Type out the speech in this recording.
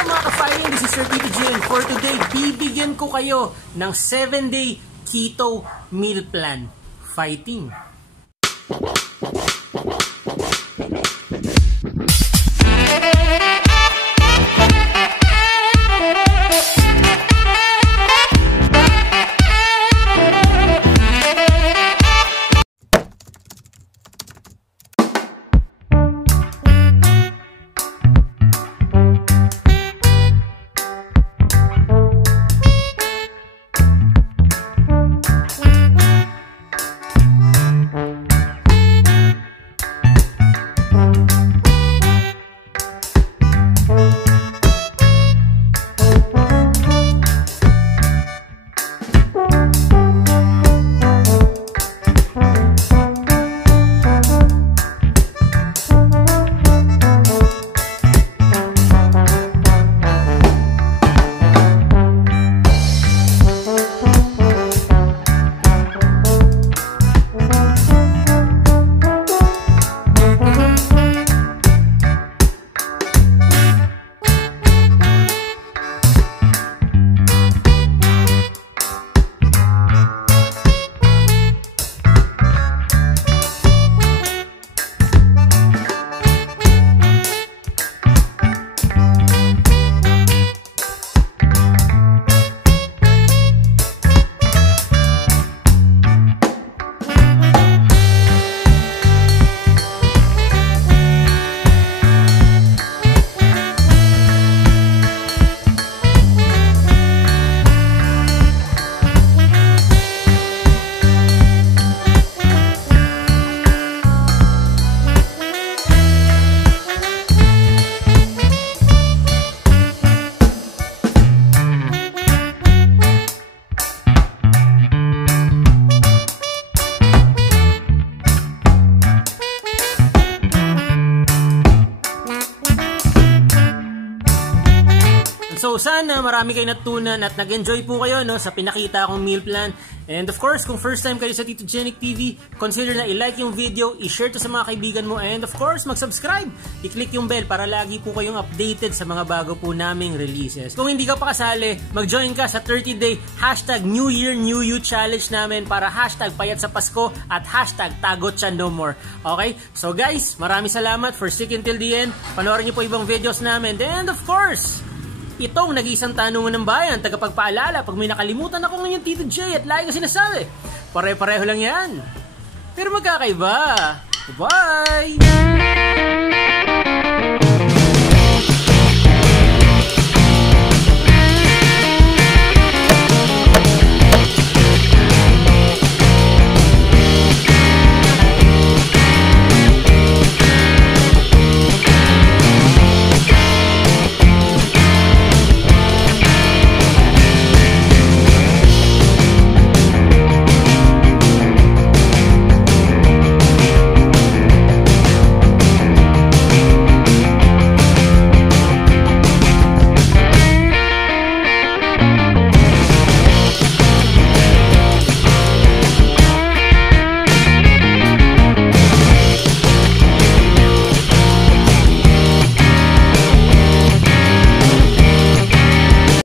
up mga ka-fighting? This is Sir Tito Jhay, and for today, bibigyan ko kayo ng 7-day keto meal plan. Fighting! So sana marami kayo natutunan at nag-enjoy po kayo sa pinakita akong meal plan. And of course, kung first time kayo sa Tito Jhay TV, consider na i-like yung video, i-share to sa mga kaibigan mo, and of course, mag-subscribe. I-click yung bell para lagi po kayong updated sa mga bago po naming releases. Kung hindi ka pa kasali, mag-join ka sa 30-day #New Year New You Challenge namin para #payat sa Pasko at #tagot-siya-no-more. Okay? So guys, maraming salamat for sticking till the end. Panoorin niyo po ibang videos namin. And of course, itong nag-iisang tanungan ng bayan, tagapagpaalala pag may nakalimutan ako ngayon Tito Jhay at lagi ko sinasabi, pare-pareho lang yan. Pero magkakaiba. Bye!